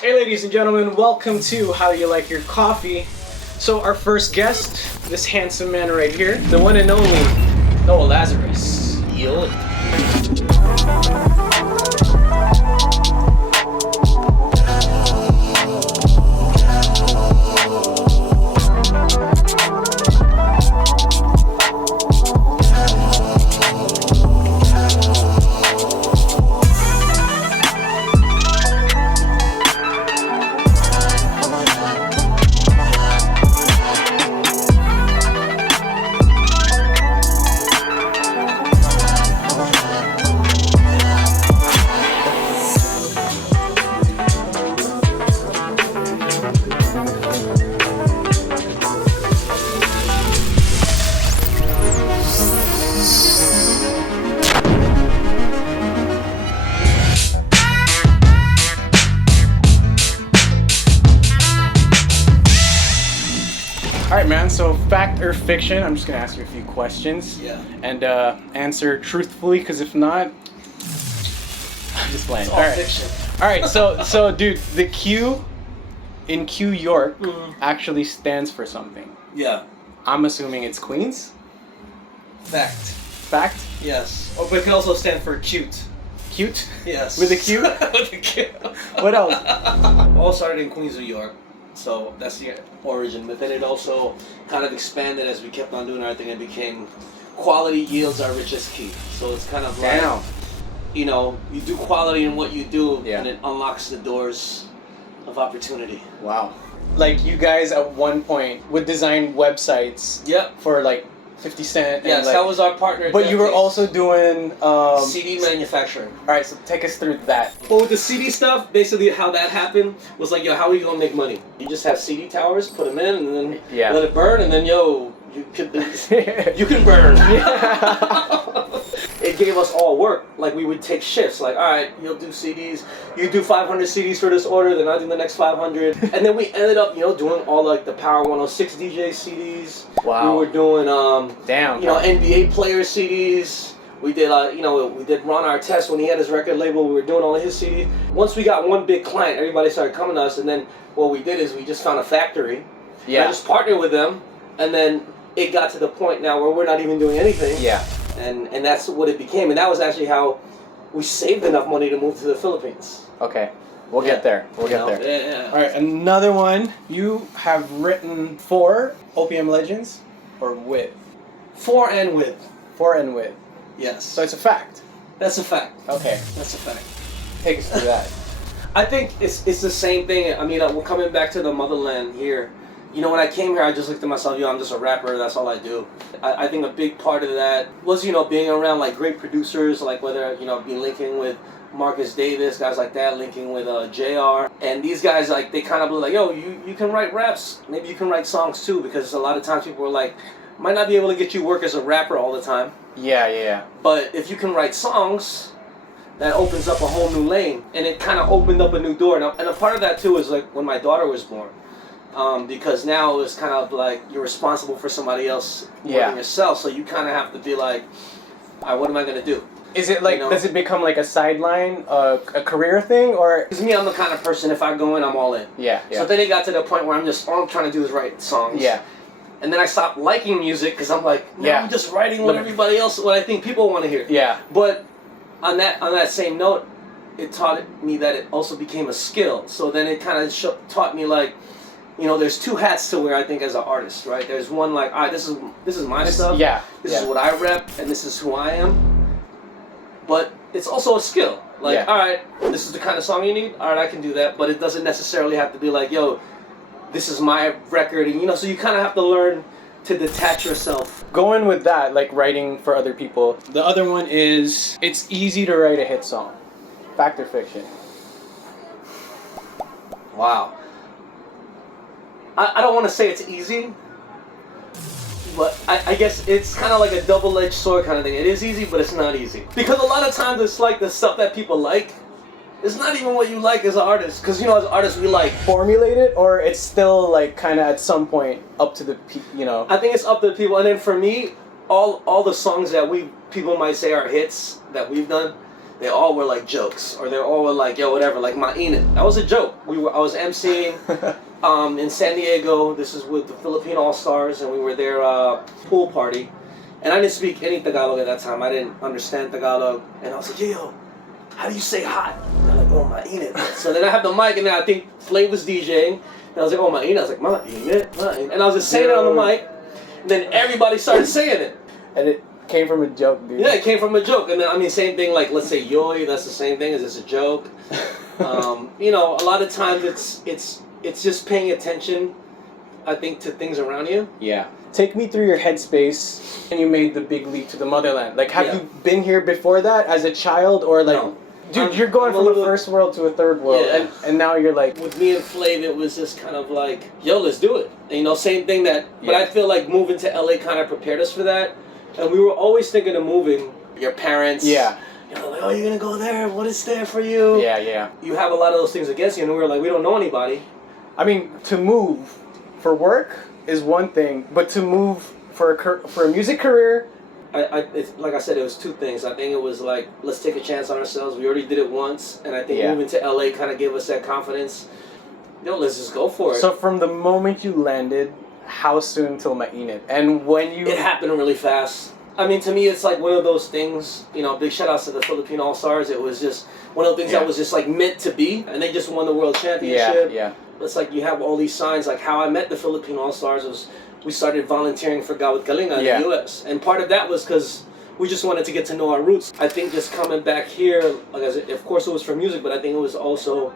Hey ladies and gentlemen, welcome to How You Like Your Coffee. So our first guest, this handsome man right here, the one and only Knowa Lazarus. Yo. Alright man, so fact or fiction, I'm just gonna ask you a few questions. Yeah. And answer truthfully, because if not, I'm just playing. It's all fiction. Alright, so dude, the Q in Qyork actually stands for something. Yeah. I'm assuming it's Queens? Fact. Fact? Yes. Oh, but it can also stand for cute. Cute? Yes. With a Q? With a Q. What else? All started in Queens, New York. So that's the origin. But then it also kind of expanded as we kept on doing our thing and became quality yields our richest key. So it's kind of like, Damn. you know, you do quality in what you do Yeah. and it unlocks the doors of opportunity. Wow. Like you guys at one point would design websites Yep. for like 50 cent. Yes, and like, that was our partner. but you were decades. also doing CD manufacturing. Alright, so take us through that. Well, with the CD stuff, basically how that happened was like, yo, how are you gonna make money? You just have CD towers, put them in, and then Yeah. let it burn, and then yo, you can burn. It gave us all work. Like we would take shifts. Like, all right, you'll do CDs. You do 500 CDs for this order, then I do the next 500, and then we ended up, doing all like the Power 106 DJ CDs. Wow. We were doing Damn. NBA player CDs. We did, we did Ron Artest when he had his record label. We were doing all of his CDs. Once we got one big client, everybody started coming to us, and then what we did is we just found a factory. Yeah. I just partnered with them, and then it got to the point now where we're not even doing anything. Yeah. And that's what it became, and that was actually how we saved enough money to move to the Philippines. Okay. We'll get there. We'll get there. Yeah. Alright, another one. You have written for OPM Legends or with? For and with. For and with. Yes. So it's a fact. That's a fact. Okay. That's a fact. Take us through that. I think it's the same thing. I mean, we're coming back to the motherland here. When I came here, I just looked at myself, I'm just a rapper, that's all I do. I think a big part of that was, being around, like, great producers, like, whether, be linking with Marcus Davis, guys like that, linking with JR. And these guys, like, they kind of were like, yo, you can write raps. Maybe you can write songs, too, because a lot of times people were like, might not be able to get you work as a rapper all the time. Yeah. But if you can write songs, that opens up a whole new lane. And it kind of opened up a new door. And a part of that, too, is, like, when my daughter was born. Because now it's kind of like you're responsible for somebody else more than yourself, so you kind of have to be like, all right, what am I going to do? Is it like, does it become like a sideline, a career thing, or? Because me, I'm the kind of person, if I go in, I'm all in. Yeah. So then it got to the point where all I'm trying to do is write songs. Yeah. And then I stopped liking music because I'm like, I'm just writing what everybody else, what I think people want to hear. Yeah. But on that same note, it taught me that it also became a skill. So then it kind of taught me like, there's two hats to wear, I think, as an artist, right? There's one like, all right, this is my stuff. Yeah. This is what I rep, and this is who I am. But it's also a skill. Like, all right, this is the kind of song you need. All right, I can do that. But it doesn't necessarily have to be like, yo, this is my record. And, so you kind of have to learn to detach yourself. Going with that, like writing for other people. The other one is, it's easy to write a hit song. Fact or fiction? Wow. I don't want to say it's easy, but I guess it's kind of like a double-edged sword kind of thing. It is easy, but it's not easy. Because a lot of times it's like the stuff that people like, it's not even what you like as an artist. Because, as artists, we like... Formulate it, or it's still like kind of at some point up to the, I think it's up to the people. And then for me, all the songs that people might say are hits that we've done, they all were like jokes, or they all were like, yo, whatever, like mainit. That was a joke. I was emceeing in San Diego. This is with the Philippine All-Stars, and we were there pool party. And I didn't speak any Tagalog at that time. I didn't understand Tagalog. And I was like, yo, how do you say hot? And they're like, oh, mainit. So then I have the mic, and then I think Flav was DJing. And I was like, oh, mainit. I was like, mainit, mainit. And I was just saying it on the mic. And then everybody started saying it. And it came from a joke, dude. Yeah, it came from a joke. And then, I mean, same thing, like, let's say yoy, that's the same thing. Is this a joke? You know, a lot of times it's just paying attention, I think, to things around you. Yeah. Take me through your headspace when you made the big leap to the motherland. Like, have you been here before that as a child, or like, no. Dude, you're going from a first world to a third world, and now you're like... With me and Flav, it was just kind of like, yo, let's do it. And, you know, same thing that... But I feel like moving to LA kind of prepared us for that. And we were always thinking of moving. Your parents... Yeah. You know, like, oh, you're going to go there? What is there for you? Yeah, yeah. You have a lot of those things against you, and we were like, we don't know anybody. I mean, to move for work is one thing, but to move for a music career... It's, like I said, it was two things. I think it was like, let's take a chance on ourselves. We already did it once, and I think moving to LA kind of gave us that confidence. Yo, let's just go for it. So from the moment you landed, how soon till mainit? And when you... It happened really fast. I mean, to me, it's like one of those things, you know, big shout outs to the Philippine All-Stars. It was just one of the things that was just like meant to be, and they just won the world championship. Yeah. It's like you have all these signs, like how I met the Philippine All-Stars was... We started volunteering for Gawad Kalinga in the U.S. And part of that was because we just wanted to get to know our roots. I think just coming back here, like I said, of course it was for music, but I think it was also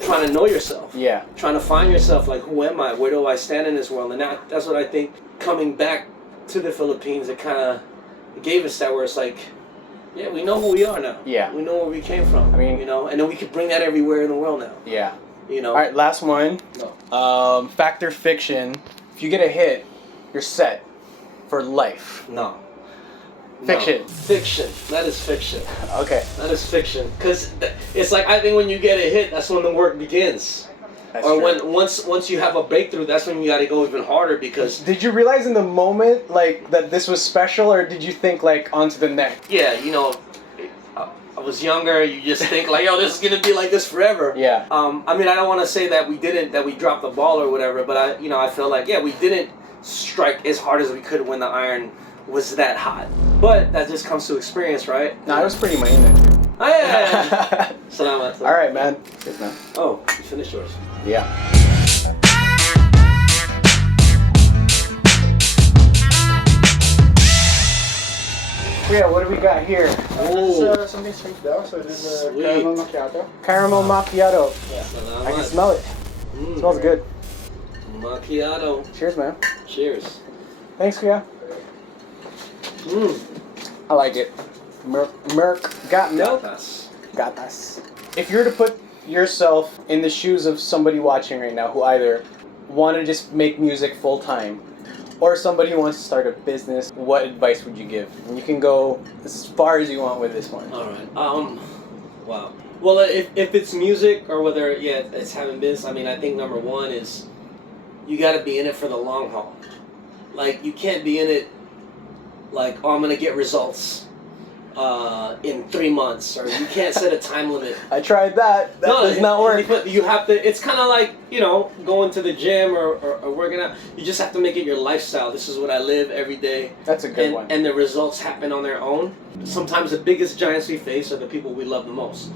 trying to know yourself. Yeah. Trying to find yourself, like, who am I? Where do I stand in this world? And that's what I think coming back to the Philippines, it kind of gave us that, where it's like, yeah, we know who we are now. Yeah. We know where we came from. I mean, you know, and then we could bring that everywhere in the world now. Yeah. You know. All right, last one. No. Fact or fiction. If you get a hit, you're set for life. No. Fiction. No. Fiction. That is fiction. Okay. That is fiction. Because it's like, I think when you get a hit, that's when the work begins. That's or true. when once you have a breakthrough, that's when you got to go even harder, because... Did you realize in the moment, like, that this was special, or did you think, like, onto the next? Yeah, you know... I was younger, you just think like, yo, this is gonna be like this forever. Yeah. I mean, I don't want to say that we dropped the ball or whatever, but I feel like, yeah, we didn't strike as hard as we could when the iron was that hot. But that just comes to experience, right? No, it was pretty mainit. Oh, yeah. Salamat. All right, man. Cheers, man. Oh, you finished yours. Yeah. Yeah, what do we got here? Something sweet though, so it is caramel macchiato. Caramel macchiato. Yeah. I can smell it. It smells good. Macchiato. Cheers, man. Cheers. Thanks, Kia. I like it. Merc got milk. Gatas. If you were to put yourself in the shoes of somebody watching right now who either want to just make music full time, or somebody who wants to start a business, what advice would you give? And you can go as far as you want with this one. All right. Wow. Well, if it's music or whether it's having business, I mean, I think number one is you got to be in it for the long haul. Like, you can't be in it like, oh, I'm gonna get results in 3 months, or you can't set a time limit. I tried that. That does not work. But you have to. It's kind of like, you know, going to the gym or working out. You just have to make it your lifestyle. This is what I live every day. That's a good one. And the results happen on their own. Sometimes the biggest giants we face are the people we love the most.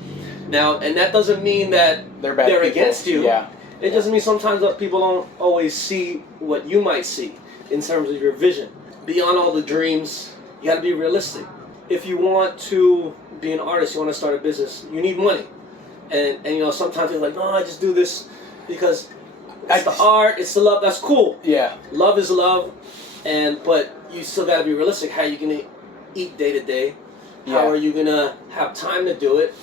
Now, and that doesn't mean that they're against you. Yeah. It just means sometimes that people don't always see what you might see in terms of your vision. Beyond all the dreams, you got to be realistic. If you want to be an artist, you want to start a business, you need money. And you know, sometimes you're like, no, I just do this because it's the art, it's the love. That's cool. Yeah. Love is love, but you still got to be realistic. How are you going to eat day to day? How are you going to have time to do it?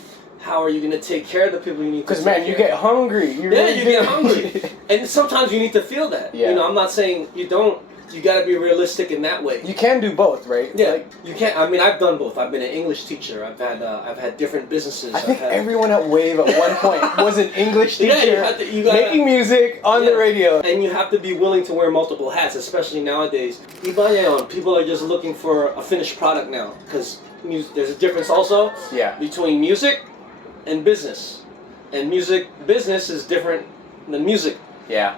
How are you going to take care of the people you need to take care of? Because, man, you get hungry. You get hungry. And sometimes you need to feel that. Yeah. You know, I'm not saying you don't. You got to be realistic in that way. You can do both, right? Yeah, like, you can't. I mean, I've done both. I've been an English teacher. I've had different businesses. I think everyone at Wave at one point was an English teacher, making music on the radio. And you have to be willing to wear multiple hats, especially nowadays. People are just looking for a finished product now, because there's a difference also between music and business. And business is different than music. Yeah.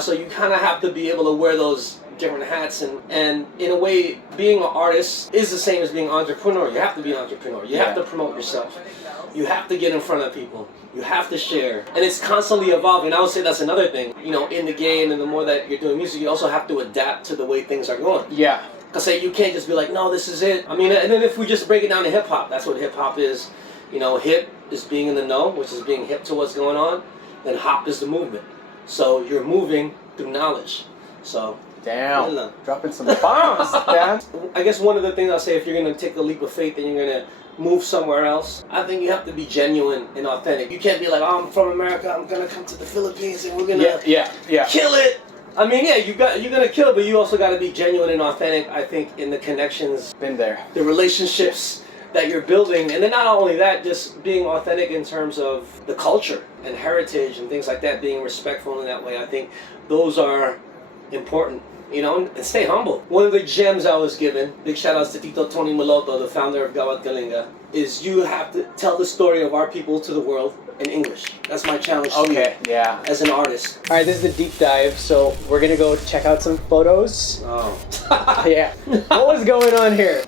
So you kind of have to be able to wear those different hats, and in a way, being an artist is the same as being an entrepreneur. You have to be an entrepreneur. You have to promote yourself. You have to get in front of people. You have to share. And it's constantly evolving. I would say that's another thing. You know, in the game, and the more that you're doing music, you also have to adapt to the way things are going. Yeah. Because you can't just be like, no, this is it. I mean, and then if we just break it down to hip-hop, that's what hip-hop is. You know, hip is being in the know, which is being hip to what's going on. Then hop is the movement. So you're moving through knowledge. So... Damn. Dropping some bombs, man. I guess one of the things I'll say, if you're going to take a leap of faith and you're going to move somewhere else, I think you have to be genuine and authentic. You can't be like, oh, I'm from America, I'm going to come to the Philippines and we're going to kill it. I mean, yeah, you're going to kill it, but you also got to be genuine and authentic, I think, in the connections. Been there. The relationships that you're building. And then not only that, just being authentic in terms of the culture and heritage and things like that, being respectful in that way. I think those are important. You know, and stay humble. One of the gems I was given, big shout outs to Tito Tony Maloto, the founder of Gawat Kalinga, is you have to tell the story of our people to the world in English. That's my challenge to you as an artist. All right, this is the deep dive, so we're going to go check out some photos. Oh. Yeah. What was going on here?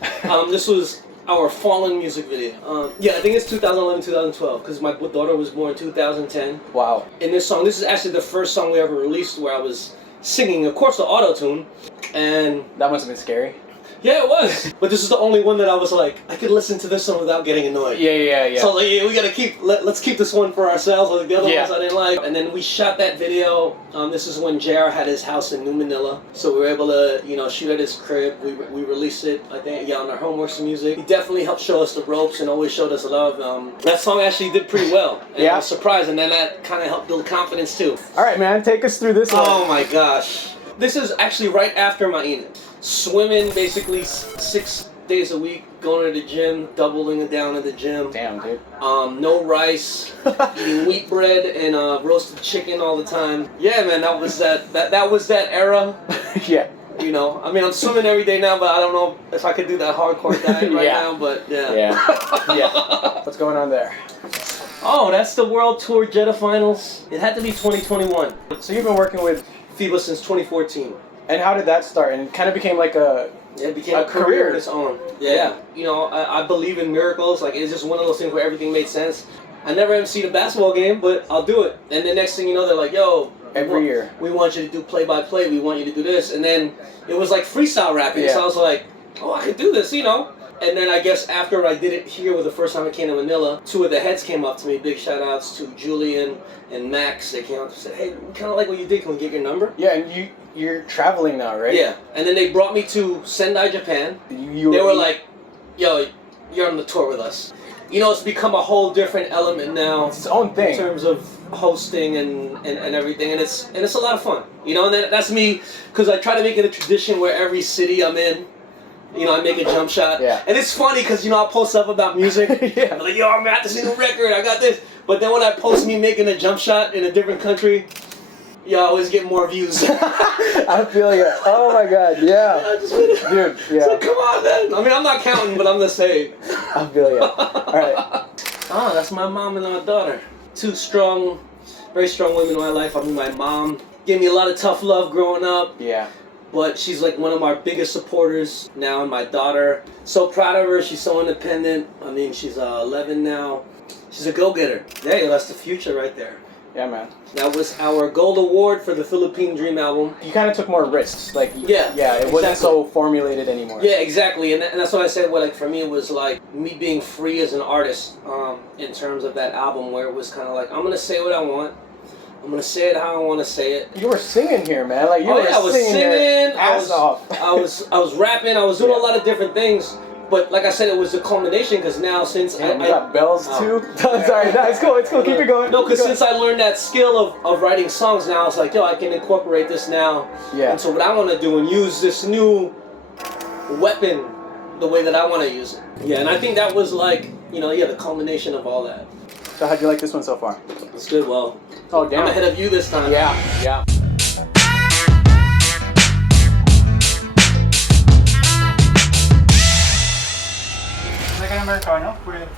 This was our Fallen music video. I think it's 2011, 2012, because my daughter was born in 2010. Wow. In this song, this is actually the first song we ever released where I was singing, of course, the auto-tune, and... That must have been scary. Yeah, it was. But this is the only one that I was like, I could listen to this one without getting annoyed. Yeah. So I was like, yeah, we gotta let's keep this one for ourselves, like the other ones I didn't like. And then we shot that video. This is when JR had his house in New Manila. So we were able to, you know, shoot at his crib. We released it, I think, on our Homeworks music. He definitely helped show us the ropes and always showed us love. That song actually did pretty well. And I was surprised, and then that kind of helped build confidence too. All right, man, take us through this one. Oh my gosh. This is actually right after mainit. Swimming basically 6 days a week, going to the gym, doubling it down at the gym. Damn, dude. No rice, eating wheat bread and roasted chicken all the time. Yeah, man, that was that era. Yeah. You know, I mean, I'm swimming every day now, but I don't know if I could do that hardcore diet right now. But yeah. What's going on there? Oh, that's the World Tour Jetta Finals. It had to be 2021. So you've been working with FIBA since 2014. And how did that start? And it kind of became like a career of its own. Yeah. You know, I believe in miracles. Like, it's just one of those things where everything made sense. I never emceed a basketball game, but I'll do it. And the next thing you know, they're like, yo, every year we want you to do play-by-play. We want you to do this. And then it was like freestyle rapping. So I was like, oh, I could do this, you know. And then I guess after I did it here with the first time I came to Manila, two of the heads came up to me. Big shout outs to Julian and Max. They came up and said, hey, we kind of like what you did. Can we get your number? Yeah, and you're traveling now, right? Yeah. And then they brought me to Sendai, Japan. They were like, yo, you're on the tour with us. You know, it's become a whole different element now. It's its own thing. In terms of hosting and everything. And it's a lot of fun. You know, and that's me, because I try to make it a tradition where every city I'm in, you know, I make a jump shot. Yeah. And it's funny because, you know, I post stuff about music. I'm like, yo, I'm at this new record, I got this. But then when I post me making a jump shot in a different country, I always get more views. I feel you. Oh my god, yeah. Dude, yeah. So come on, man. I mean, I'm not counting, but I'm just saying. I feel you. Alright. That's my mom and my daughter. Two strong, very strong women in my life. I mean, my mom gave me a lot of tough love growing up. Yeah. But she's like one of our biggest supporters now, and my daughter. So proud of her. She's so independent. I mean, she's 11 now. She's a go-getter. There you go. That's the future right there. Yeah, man. That was our gold award for the Philippine Dream album. You kind of took more risks. Like, yeah, it wasn't so formulated anymore. Yeah, exactly. And that's what I said. Like, for me, it was like me being free as an artist in terms of that album, where it was kind of like, I'm going to say what I want. I'm gonna say it how I want to say it. You were singing here, man. Like, I was singing. Ass off. I was rapping. I was doing a lot of different things. But like I said, it was the culmination, because now since you got bells too. Sorry, no, it's cool. It's cool. Keep it going. No, because since I learned that skill of writing songs, now it's like, yo, I can incorporate this now. Yeah. And so what I want to do and use this new weapon the way that I want to use it. Yeah, and I think that was like, you know, the culmination of all that. So how'd you like this one so far? It's good. Well, oh damn, I'm ahead of you this time. Yeah. Americano with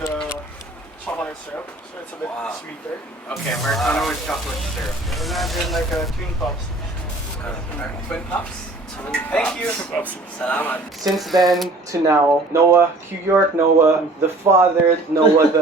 chocolate syrup, so it's a bit sweeter. Okay, Americano with chocolate syrup. And then like twin pops. Twin pops? Thank you. Salamat. Since then to now, Knowa Q-York, Knowa the father, Knowa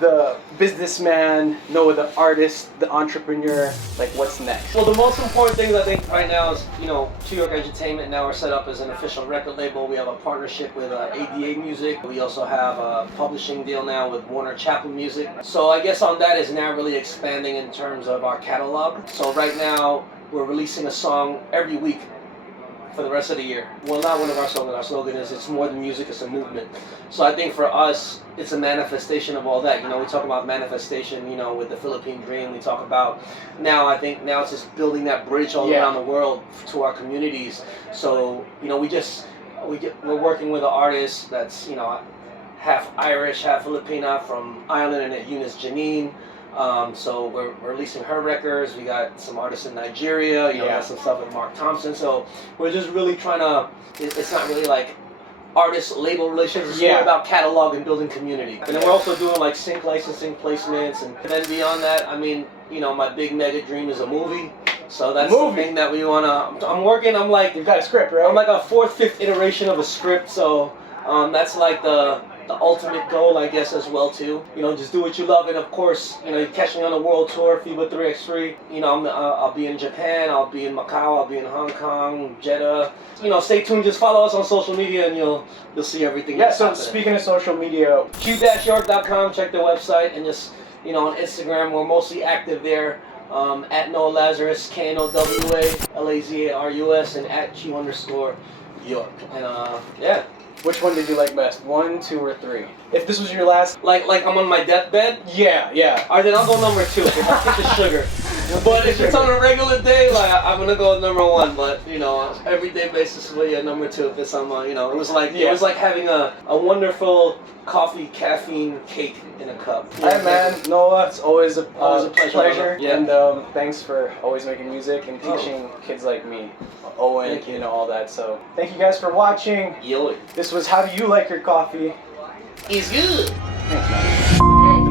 the businessman, Knowa the artist, the entrepreneur. Like, what's next? Well, the most important thing I think right now is, you know, Qyork Entertainment now are set up as an official record label. We have a partnership with ADA Music. We also have a publishing deal now with Warner Chappell Music. So I guess on that is now really expanding in terms of our catalog. So right now we're releasing a song every week for the rest of the year. Well, not one of our slogans. Our slogan is, it's more than music, it's a movement. So I think for us, it's a manifestation of all that. You know, we talk about manifestation, you know, with the Philippine dream. We talk about I think now it's just building that bridge all around the world to our communities. So, you know, we're working with an artist that's, you know, half Irish, half Filipina from Ireland, and Eunice Janine. So we're releasing her records. We got some artists in Nigeria, you know, got some stuff with Mark Thompson. So we're just really trying to, it's not really like artist-label relationships, it's more about catalog and building community. And then we're also doing like sync licensing placements. And then beyond that, I mean, you know, my big mega dream is a movie. So that's the thing that we want to, I'm like, you've got a script, right? I'm like a 4th, 5th iteration of a script. So that's like the ultimate goal, I guess, as well too. You know, just do what you love, and of course, you know, you catch me on a world tour, FIBA 3x3. You know, I'll be in Japan, I'll be in Macau, I'll be in Hong Kong, Jeddah. You know, stay tuned. Just follow us on social media, and you'll see everything. Yeah. So speaking of social media, Q-York.com. Check the website, and just, you know, on Instagram, we're mostly active there. At Knowa Lazarus, KNOWA LAZARUS, and at Q_York. And yeah. Which one did you like best? 1, 2, or 3? If this was your last... Like I'm on my deathbed? Yeah. Alright, then I'll go number 2, if I get the sugar. But if it's on a regular day, like, I'm gonna go with number 1. But, you know, everyday basis, well, yeah, number 2 if it's on my, you know, it was like having a wonderful coffee caffeine cake in a cup. Hey man, Knowa, it's always a pleasure. Yeah. And thanks for always making music and teaching kids like me, Owen, you know, all that. So thank you guys for watching. Yo. This was How Do You Like Your Coffee? It's good. Thanks, man.